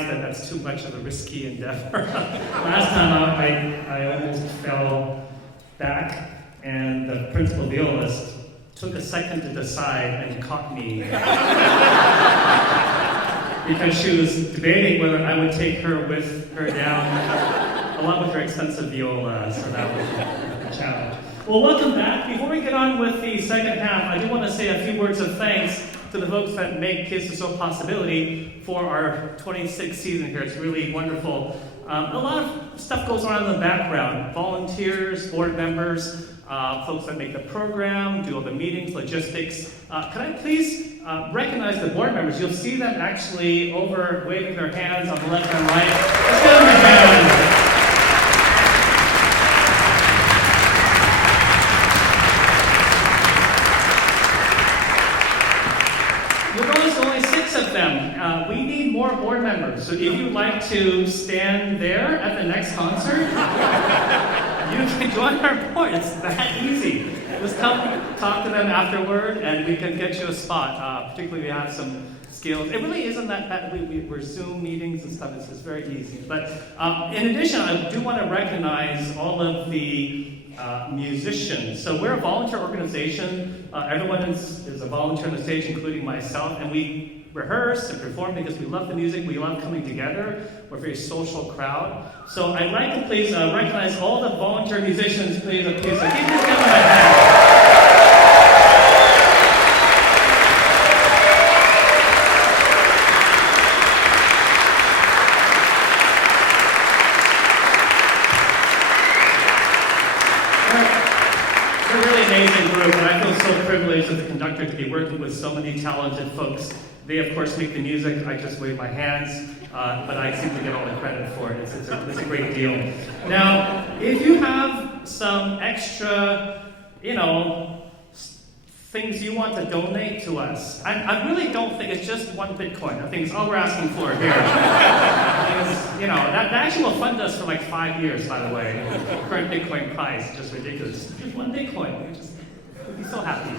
realized that that's too much of a risky endeavor. Last time I almost fell back, and the principal violist took a second to decide and caught me. Because she was debating whether I would take her with her down, along with her expensive viola, so that was a challenge. Well, welcome back. Before we get on with the second half, I do want to say a few words of thanks to the folks that make Kids to Soul possibility for our 26th season here. It's really wonderful. A lot of stuff goes on in the background. Volunteers, board members, folks that make the program, do all the meetings, logistics. Can I please recognize the board members? You'll see them actually over waving their hands on the left and right. Let's give them a hand. We need more board members, so if you'd like to stand there at the next concert, you can join our board. It's that easy. Just come talk to them afterward, and we can get you a spot. Particularly, we have some skills. It really isn't that bad. We're Zoom meetings and stuff. It's very easy. But in addition, I do want to recognize all of the musicians. So we're a volunteer organization. Everyone is a volunteer on the stage, including myself, and we rehearse and perform because we love the music, we love coming together. We're a very social crowd. So I'd like to please recognize all the volunteer musicians, please. So keep this going ahead. We're a really amazing group, and I feel so privileged as a conductor to be working with so many talented folks. They, of course, make the music. I just wave my hands, but I seem to get all the credit for it. It's a great deal. Now, if you have some extra, things you want to donate to us, I really don't think it's just $1 Bitcoin. I think it's all we're asking for here. That actually will fund us for like 5 years, by the way. The current Bitcoin price is just ridiculous. Just $1 Bitcoin. We'd be so happy.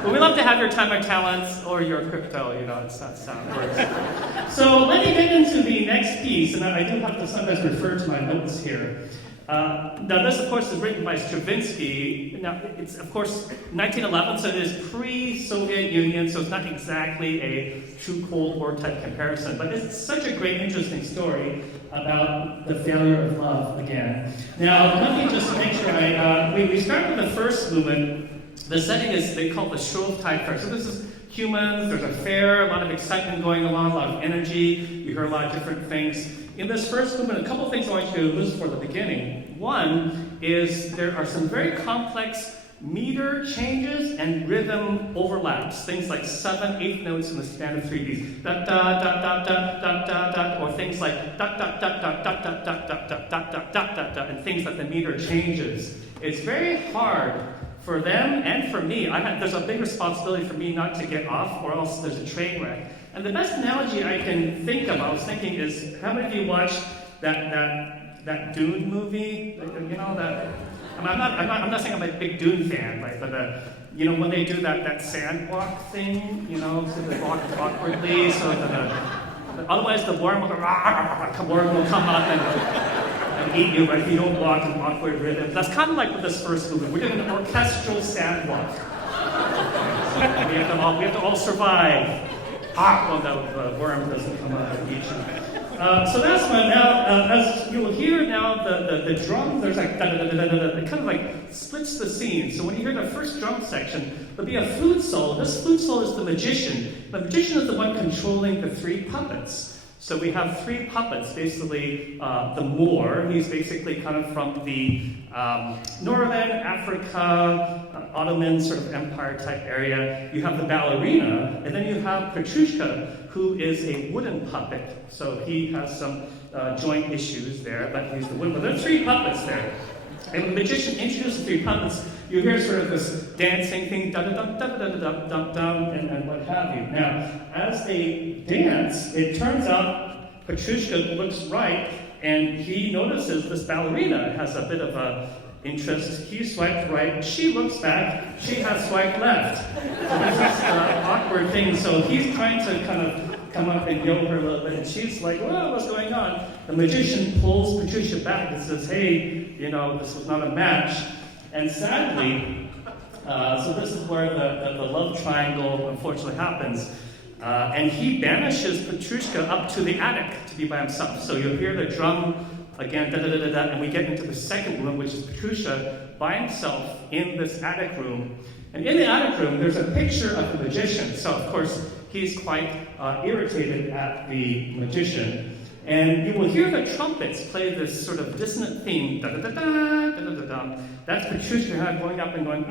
But we love to have your time or talents or your crypto, it's not how it works. So let me get into the next piece, and I do have to sometimes refer to my notes here. Now this, of course, is written by Stravinsky. Now, it's, of course, 1911, so it is pre-Soviet Union, so it's not exactly a true Cold War type comparison, but it's such a great, interesting story about the failure of love again. Now, let me just make sure we start with the first movement. The setting is, they call it the Shrove-Tide Fair. So this is humans, there's a fair, a lot of excitement going on, a lot of energy, you hear a lot of different things. In this first movement, a couple of things I want you to listen for at the beginning. One is there are some very complex meter changes and rhythm overlaps. Things like 7/8 notes in the span of 3 beats. Da da da da da da da da, or things like da da da da da da da da da da da da da, and things like the meter changes. It's very hard for them and for me. There's a big responsibility for me not to get off, or else there's a train wreck. And the best analogy I can think of, I was thinking, is how many of you watched that Dune movie? I'm not saying I'm a big Dune fan, right? But when they do that sand walk thing, so they walk awkwardly, so that otherwise the worm will come up and eat you, right? If you don't walk in awkward rhythms. That's kind of like with this first movement. We're doing an orchestral sand walk. So we have to all survive. Well, the worm doesn't come out and eat you. So that's one. Now, as you will hear now, the drum, there's like it kind of like splits the scene. So when you hear the first drum section, there'll be a flute solo. This flute solo is the magician. The magician is the one controlling the 3 puppets. So we have 3 puppets, basically the Moor, he's basically kind of from the Northern Africa, Ottoman sort of empire type area. You have the ballerina, and then you have Petrushka, who is a wooden puppet. So he has some joint issues there, but he's the wooden. But there are 3 puppets there. And when the magician introduces 3 puppets, you hear sort of this dancing thing, da-da-dum, and what have you. Now, as they dance, it turns out Petrushka looks right, and he notices this ballerina has a bit of a interest. He swiped right, she looks back, she has swiped left. So there's this awkward thing, so he's trying to kind of come up and yell her a little bit, and she's like, "Well, what's going on?" The magician pulls Petrushka back and says, "Hey, this was not a match." And sadly, so this is where the love triangle unfortunately happens. And he banishes Petrushka up to the attic to be by himself. So you'll hear the drum again, da-da-da-da-da, and we get into the second room, which is Petrushka by himself in this attic room. And in the attic room, there's a picture of the magician. So, of course, he's quite irritated at the magician. And you will hear the trumpets play this sort of dissonant theme, da-da-da-da, da-da-da-da. That's Petrushka going up and going,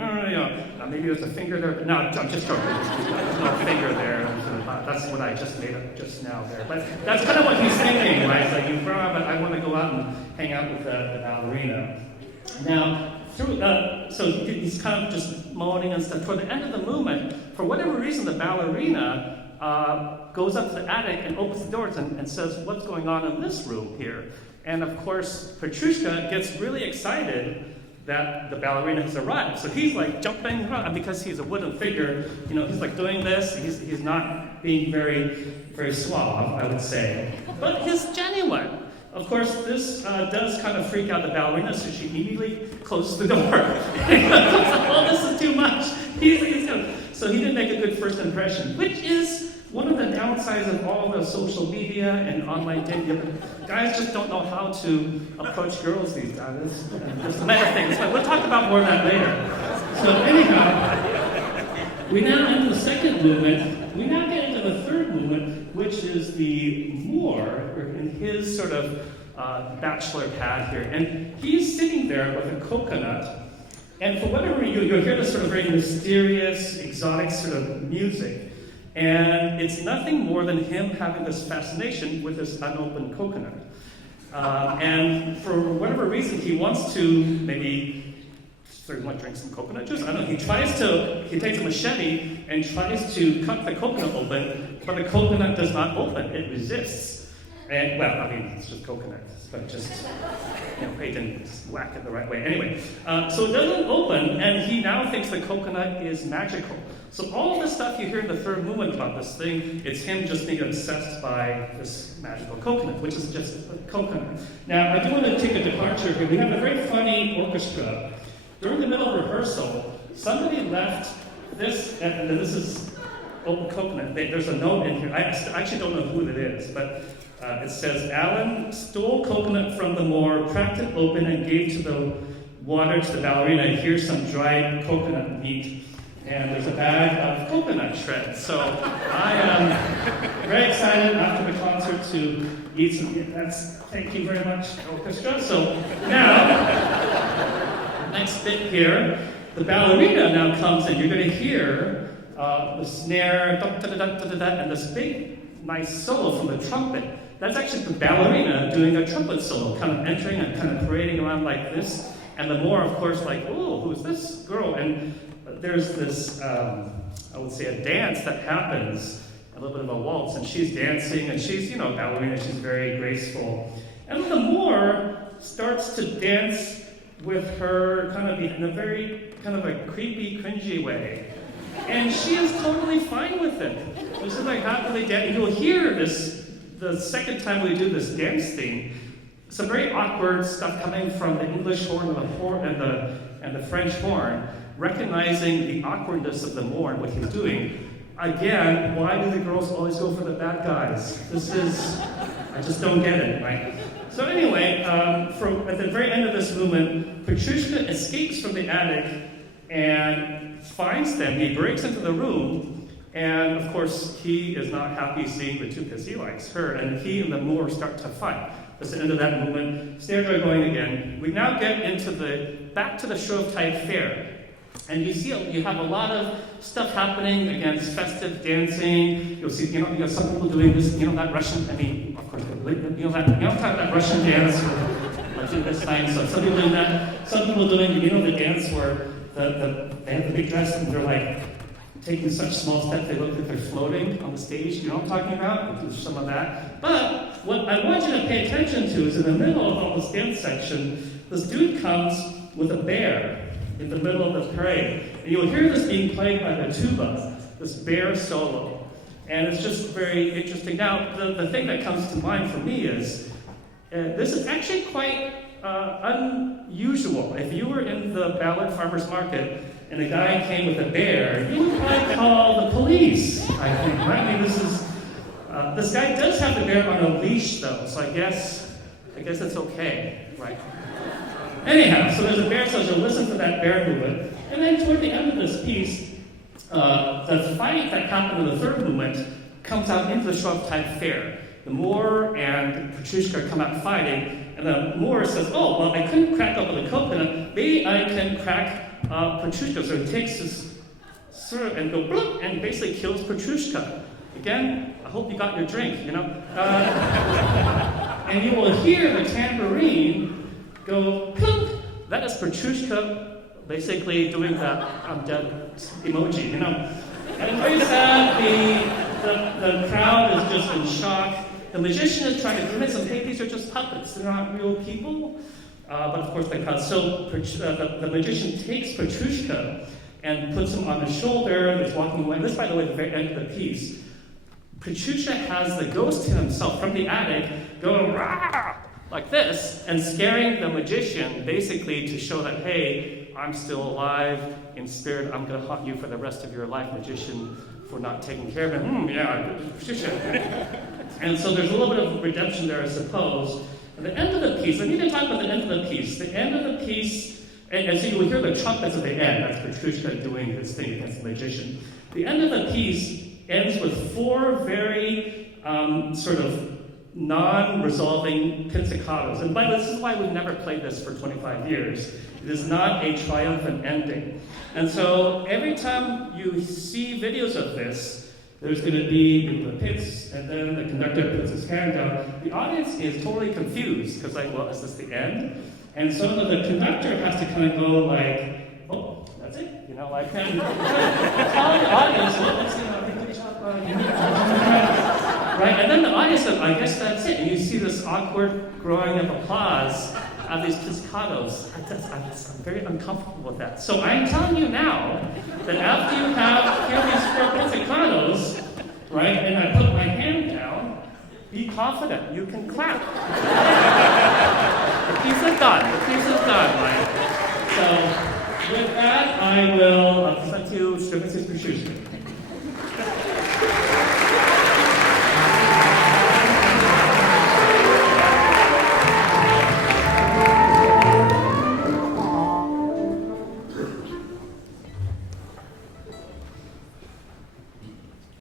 maybe there's a finger there. No, I'm just joking. There's no finger there. That's what I just made up just now there. But that's kind of what he's thinking, right? It's like, you grow up, but I want to go out and hang out with the ballerina. Now, so he's kind of just moaning and stuff. Toward the end of the movement, for whatever reason, the ballerina goes up to the attic and opens the doors and says, "What's going on in this room here?" And of course, Petrushka gets really excited that the ballerina has arrived. So he's like jumping around, because he's a wooden figure, he's like doing this. He's not being very, very suave, I would say. But he's genuine. Of course, this does kind of freak out the ballerina, so she immediately closes the door. Oh, this is too much. So he didn't make a good first impression, which is one of the downsides of all the social media and online dating. Guys just don't know how to approach girls these days. There's many things, but we'll talk about more of that later. So anyhow, we now enter the second movement. We now get into the third movement, which is the Moor, in his sort of bachelor pad here. And he's sitting there with a coconut. And for whatever reason, you'll hear this sort of very mysterious, exotic sort of music. And it's nothing more than him having this fascination with this unopened coconut. And for whatever reason, he wants to maybe drink some coconut juice. I don't know. He takes a machete and tries to cut the coconut open, but the coconut does not open. It resists. And, it's just coconut, but just, he didn't whack it the right way. Anyway, so it doesn't open, and he now thinks the coconut is magical. So all the stuff you hear in the third movement about this thing, it's him just being obsessed by this magical coconut, which is just a coconut. Now, I do want to take a departure here. We have a very funny orchestra. During the middle of rehearsal, somebody left this, and this is open coconut. There's a note in here. I actually don't know who it is, but it says, "Alan stole coconut from the moor, cracked it open, and gave to the water to the ballerina. Here's some dried coconut meat." And there's a bag of coconut shreds. So I am very excited after the concert to eat some. Thank you very much, orchestra. So now, next bit here, the ballerina now comes in. You're going to hear the snare, and this big, nice solo from the trumpet. That's actually the ballerina doing a trumpet solo, kind of entering and kind of parading around like this. And the Moor, of course, like, "Oh, who's this girl?" And there's this, I would say, a dance that happens, a little bit of a waltz, and she's dancing, and she's, ballerina, she's very graceful. And the Moor starts to dance with her kind of in a very kind of a creepy, cringy way. And she is totally fine with it. This is like happily dancing. You'll hear this, the second time we do this dance thing, some very awkward stuff coming from the English horn and the French horn, recognizing the awkwardness of the Moor and what he's doing. Again, why do the girls always go for the bad guys? I just don't get it, right? So anyway, at the very end of this movement, Petrushka escapes from the attic and finds them. He breaks into the room, and of course, he is not happy seeing the two because he likes her, and he and the Moor start to fight. That's the end of that movement. Snare drum going again. We now get into back to the Shrovetide Fair. And you have a lot of stuff happening, against festive dancing. You'll see, you have some people doing this, that Russian, of course, that Russian dance, like do this thing. So some people doing that. Some people doing, the dance where they have the big dress and they're like taking such small steps, they look like they're floating on the stage. You know what I'm talking about? There's some of that. But what I want you to pay attention to is in the middle of all this dance section, this dude comes with a bear in the middle of the parade. And you'll hear this being played by the tuba, this bear solo. And it's just very interesting. Now, the thing that comes to mind for me is, this is actually quite unusual. If you were in the Ballard Farmers Market and a guy came with a bear, you would probably call the police, I think, right? I mean, this guy does have the bear on a leash, though, so I guess it's okay, right? Anyhow, so there's a bear, so you'll listen for that bear movement. And then toward the end of this piece, the fight that happened in the third movement comes out into the Shrovetide Fair. The Moor and Petrushka come out fighting, and the Moor says, oh, well, I couldn't crack open the coconut, maybe I can crack Petrushka. So he takes his sword and go bloop, and basically kills Petrushka. Again, I hope you got your drink, you know? And you will hear the tambourine go plunk. That is Petrushka basically doing that I'm dead emoji, you know? And very sad, the crowd is just in shock. The magician is trying to convince them, hey, these are just puppets, they're not real people. But of course the crowd, so the magician takes Petrushka and puts him on his shoulder and is walking away. This, by the way, at the very end of the piece. Petrushka has the ghost himself from the attic going rah like this and scaring the magician basically to show that, hey, I'm still alive in spirit. I'm going to haunt you for the rest of your life, magician, for not taking care of him. Yeah, Petrushka. And so there's a little bit of redemption there, I suppose. At the end of the piece, I need to talk about the end of the piece. The end of the piece, and so you will hear the trumpets at the end. That's Petrushka doing his thing against the magician. The end of the piece ends with four very sort of non-resolving pizzicatos. And this is why we've never played this for 25 years. It is not a triumphant ending. And so every time you see videos of this, there's going to be the pits, and then the conductor puts his hand down. The audience is totally confused, because like, well, is this the end? And so the conductor has to kind of go like, oh, that's it? You know, like, and tell the audience, well, let's see how good job. Right? And then the audience says, I guess that's it. And you see this awkward growing of applause of these pizzicatos. I'm very uncomfortable with that. So I'm telling you now that after you hear these four pizzicatos, right, and I put my hand down, be confident. You can clap. The piece is done. The piece is done, right? So with that, I will present to you Petrushka.